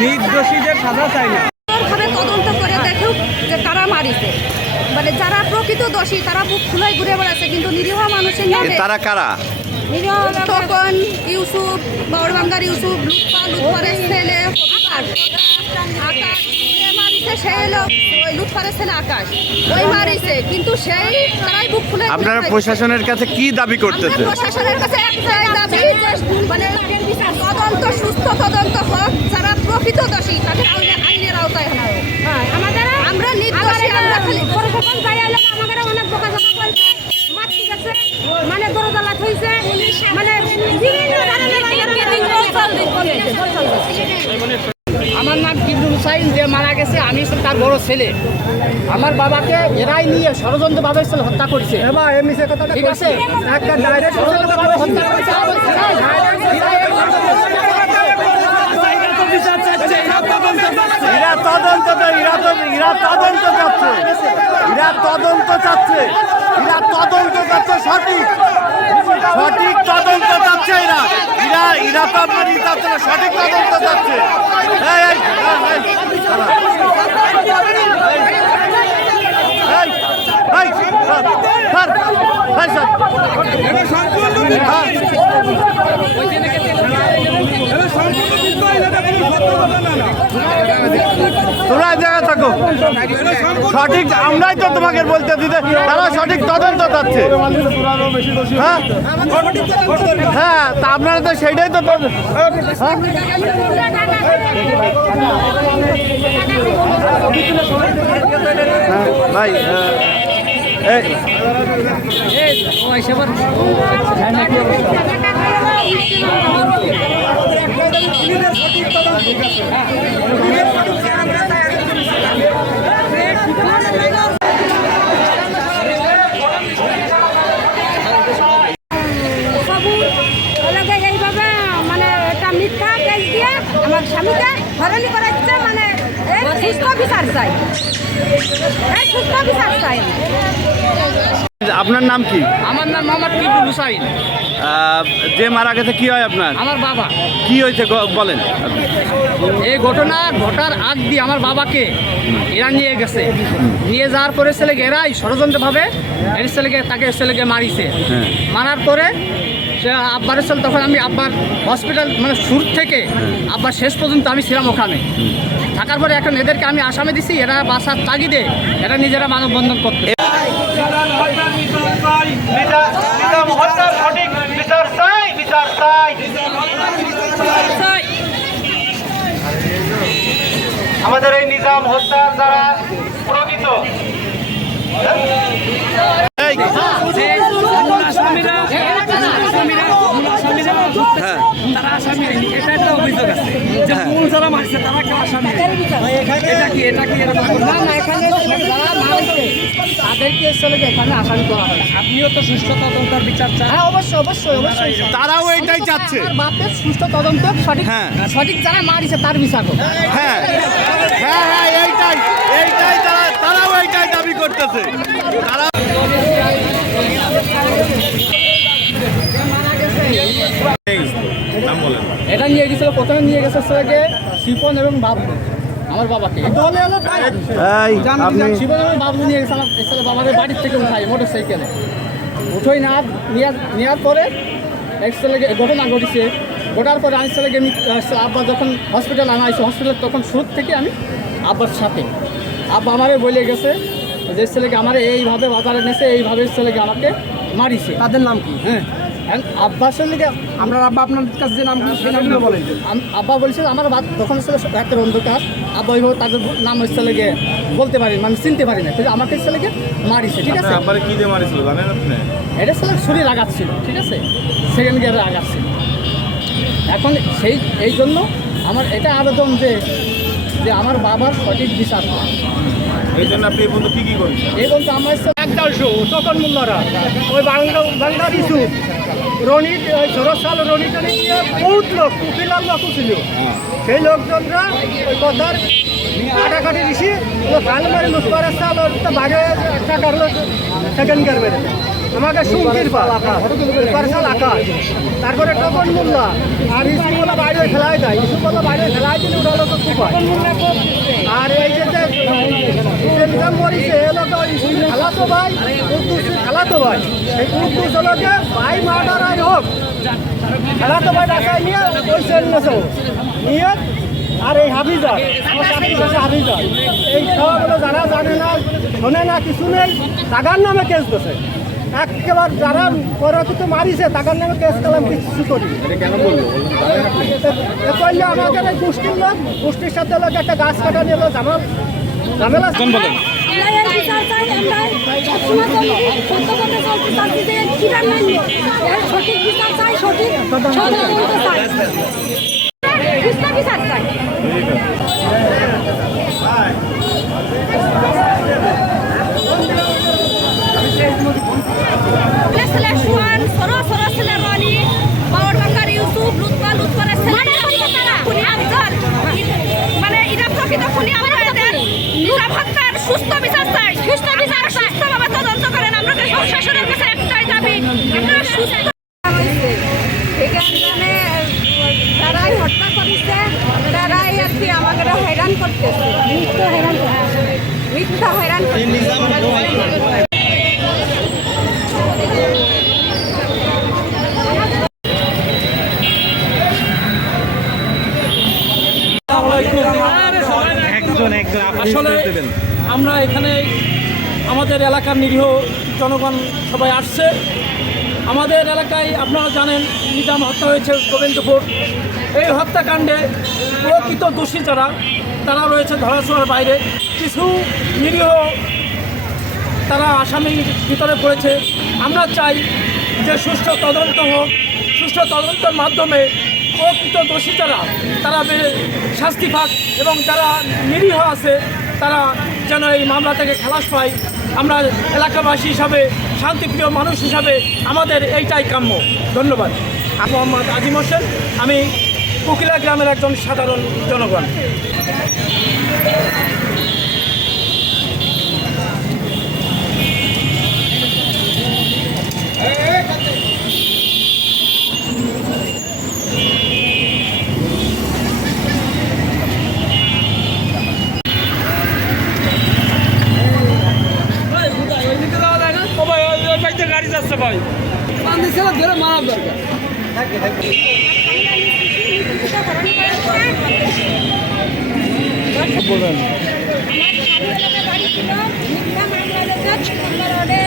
নির্দোষীদের সাজা চাই না। তদন্ত করে দেখুক যে কারা মারিছে। মানে যারা প্রকৃত দোষী তারা বুক খুলাই ঘুরে বেড়াচ্ছে কিন্তু নিরীহ মানুষের নামে তারা কারা? তখন ইউসুফ বাউরবাঙ্গার ইউসুফ লুৎফা লুৎফারের ছেলে আকাশ মারিছে সে হলো ওই লুৎফারের ছেলে আকাশ। ওই মারিছে কিন্তু সেই তারাই বুক খুলে আপনারা প্রশাসনের কাছে কি দাবি করতেছে প্রশাসনের কাছে একটাই দাবি মানে তদন্ত সুস্থ তদন্ত হোক যারা প্রকৃত দোষী তাদের আইনে- আইনের আওতায় আনা হোক। আমাদের আমরা নির্দোষী আমরা খালি প্রশাসন গায়ে আমাদের অনেক বকাঝকা করছে মাটি গেছে মানে দরদলা থইছে মানে বিভিন্ন ধরনের আমার নাম কিবরুল হুসাইন যে মারা গেছে আমি তার বড় ছেলে আমার বাবাকে এরাই নিয়ে ষড়যন্ত্রভাবে হত্যা করেছে ঠিক আছে। এরা তদন্ত এরা তদন্ত চাচ্ছে এরা তদন্ত চাচ্ছে এরা তদন্ত চাচ্ছে সঠিক সঠিক তদন্ত চাচ্ছে এরা এরা তো আপনার ই চাচ্ছে না সঠিক এই, দাঁড়া। এই, এই, স্যার, স্যার, এই, স্যার। হ্যাঁ। তোমরা এক জায়গায় থাকো। সঠিক আমরাই তো তোমাকে বলতে দিতে তারা সঠিক তদন্ত চাচ্ছে হ্যাঁ? হ্যাঁ তা আপনারা তো সেইটাই তো হ্যাঁ? হ্যাঁ, ভাই এই আমার স্বামীকে হরণি করাচ্ছে মানে সুস্থ বিচার চাই। সুস্থ বিচার চাই। আপনার নাম কি? আমার নাম মোহাম্মদ কিবরুল হুসাইন। যে মারা গেছে কি হয় আপনার? আমার বাবা। কি হয়েছে বলেন। এই ঘটনা ঘটার আগ দিয়ে আমার বাবাকে এরা নিয়ে গেছে। নিয়ে যাওয়ার পরে ছেলেকে এরাই ষড়যন্ত্রভাবে এর ছেলেকে তাকে ছেলেকে মারিছে। হ্যাঁ। মারার পরে সে আব্বার ছেলে তখন আমি আব্বার হসপিটাল মানে শুরু থেকে আব্বার শেষ পর্যন্ত আমি ছিলাম ওখানে। থাকার পরে এখন এদেরকে আমি আসামে দিছি এরা বাসার তাগিদে এরা নিজেরা মানববন্ধন করতে আমাদের এই নিজাম হত্যার দ্বারা প্রকৃত এই, হ্যাঁ তারা আসামি এটা একটা অভিযোগ আছে যে মূল যারা মারছে তারা কেউ আসামি এটা কি এটা কি এরকম না না এখানে যারা মারছে তাদেরকে ছেলেকে এখানে আসামি করা হয় আপনিও তো সুষ্ঠু তদন্তের বিচার চান। হ্যাঁ অবশ্যই অবশ্যই অবশ্যই। তারাও এইটাই চাচ্ছে। আমার বাপের সুষ্ঠু তদন্ত সঠিক হ্যাঁ। সঠিক যারা মারিছে তার বিচার হ্যাঁ। হ্যাঁ হ্যাঁ এইটাই এইটাই তারা তারাও এইটাই দাবি করতেছে। তারা গেছিল প্রথমে নিয়ে গেছে ছেলেকে শিপন এবং বাবু আমার বাবাকে। শিবন এবং বাবু নিয়ে গেছে আমার ছেলে বাবাকে বাড়ির থেকে উঠাই মোটর সাইকেলে উঠোই না নেওয়ার নেওয়ার পরে এক ছেলেকে ঘটনা ঘটেছে। ঘটার পরে আমি ছেলেকে আমি আব্বা যখন হসপিটাল আনা হয়েছে হসপিটাল তখন শুরু থেকে আমি আব্বার সাথে। আব্বা আমারে বলে গেছে যে ছেলেকে আমার এইভাবে বাজারে নেছে এইভাবে ছেলেকে আমাকে মারিছে। তাদের নাম কি? হ্যাঁ। এখন আব্বার ছেলেকে আপনার আব্বা আপনার কাছে যে সেই নামগুলো বলেন। আম- আব্বা বলছিল আমার বাদ তখন ছিল রাতের অন্ধকার। আব্বা ওইভাবে তাদের নাম হচ্ছে লেগে বলতে পারি মানে চিনতে পারি না। কিন্তু আমাকে ছেলেকে মারিছে ঠিক আছে? আব্বারে কি দিয়ে মারিছিল জানেন আপনি? এটা ছেলে শরীর আঘাতছিল ঠিক আছে? সেকেন্ড গিয়ারে এখন সেই এই জন্য আমার এটা আবেদন যে যে আমার বাবার সঠিক বিচার হয়। এই জন্য আপনি এই পর্যন্ত কি কি করেছেন? এই বলতে আমার একদল শো তখন মোল্লারা। ওই বাংলা বাংলার ইস্যু রনি ওই সরসাল রনি টনি দিয়ে বহুত লোক কুপিলার লোক ছিল। সেই লোকজনরা ওই কথার কাটাকাটি দিছি ভালো মারি লুট করে চাল বাইরে একটা কারণ সেকেন্ড বেড়েছে আমাকে সুমকির পার্সাল আকাশ। তারপরে টকন মোল্লা আর স্কুল বাইরে খেলায় দেয় স্কুল বাইরে খেলায় দিলে ওটা হলো তো আর এই যে এই আই হোক নিয়ে আর এই আমার চাকরি এই সব যারা জানে না, শোনে না, কিছু নেই, তাগার নামে কেস দিছে। একেবারে যারা পরবর্তীতে মারিছে তাগার নামে কেস করলাম কিছু করি কেন বলল? এ করলে আমাদের এই গোষ্ঠীর লোক গোষ্ঠীর সাথে লোক একটা গাছ কাটা নিয়ে ঝামেলা ঝামেলা আমরা বিচার চাই সবসময় বলি সত্য কথা বলতে চাচ্ছি যে কিরা মান্য এর সঠিক বিচার চাই সঠিক তদন্ত চাই সুস্থ বিচার চাই ছেলে সুয়ান সরো সরো ছেলে রনি বাউর বাঙ্গার ইউসুফ লুৎফা লুৎফারের ছেলে খুনি আফজাল মানে এরা প্রকৃত খুনি আমরা এদের নিজাম হত্যার সুস্থ বিচার চাই। সুস্থ বিচার সুস্থভাবে তদন্ত করেন। আমরা শাসনের কাছে একটাই দাবি আপনারা সুস্থ যারাই হত্যা করেছে তারাই আর কি আমাকে হয়রান করতেছে। মিথ্য হয়রান মিথ্যা হয়রান করতেছে। আসলে আমরা এখানে আমাদের এলাকার নিরীহ জনগণ সবাই আসছে। আমাদের এলাকায় আপনারা জানেন, নিজাম হত্যা হয়েছে গোবিন্দপুর। এই হত্যাকাণ্ডে প্রকৃত দোষী যারা, তারা রয়েছে ধরাছোঁয়ার বাইরে। কিছু নিরীহ তারা আসামির ভিতরে পড়েছে। আমরা চাই যে সুষ্ঠু তদন্ত হোক, সুষ্ঠু তদন্তের মাধ্যমে প্রকৃত দোষী যারা, তারা শাস্তি পাক এবং যারা নিরীহ আছে, তারা যেন এই মামলা থেকে খালাস পায়। আমরা এলাকাবাসী হিসাবে, শান্তিপ্রিয় মানুষ হিসাবে আমাদের এইটাই কাম্য। ধন্যবাদ। মোহাম্মদ আজিম হোসেন, আমি কুকিলা গ্রামের একজন সাধারণ জনগণ। বাড়ি ছিল মিথ্যা মামলা রোডে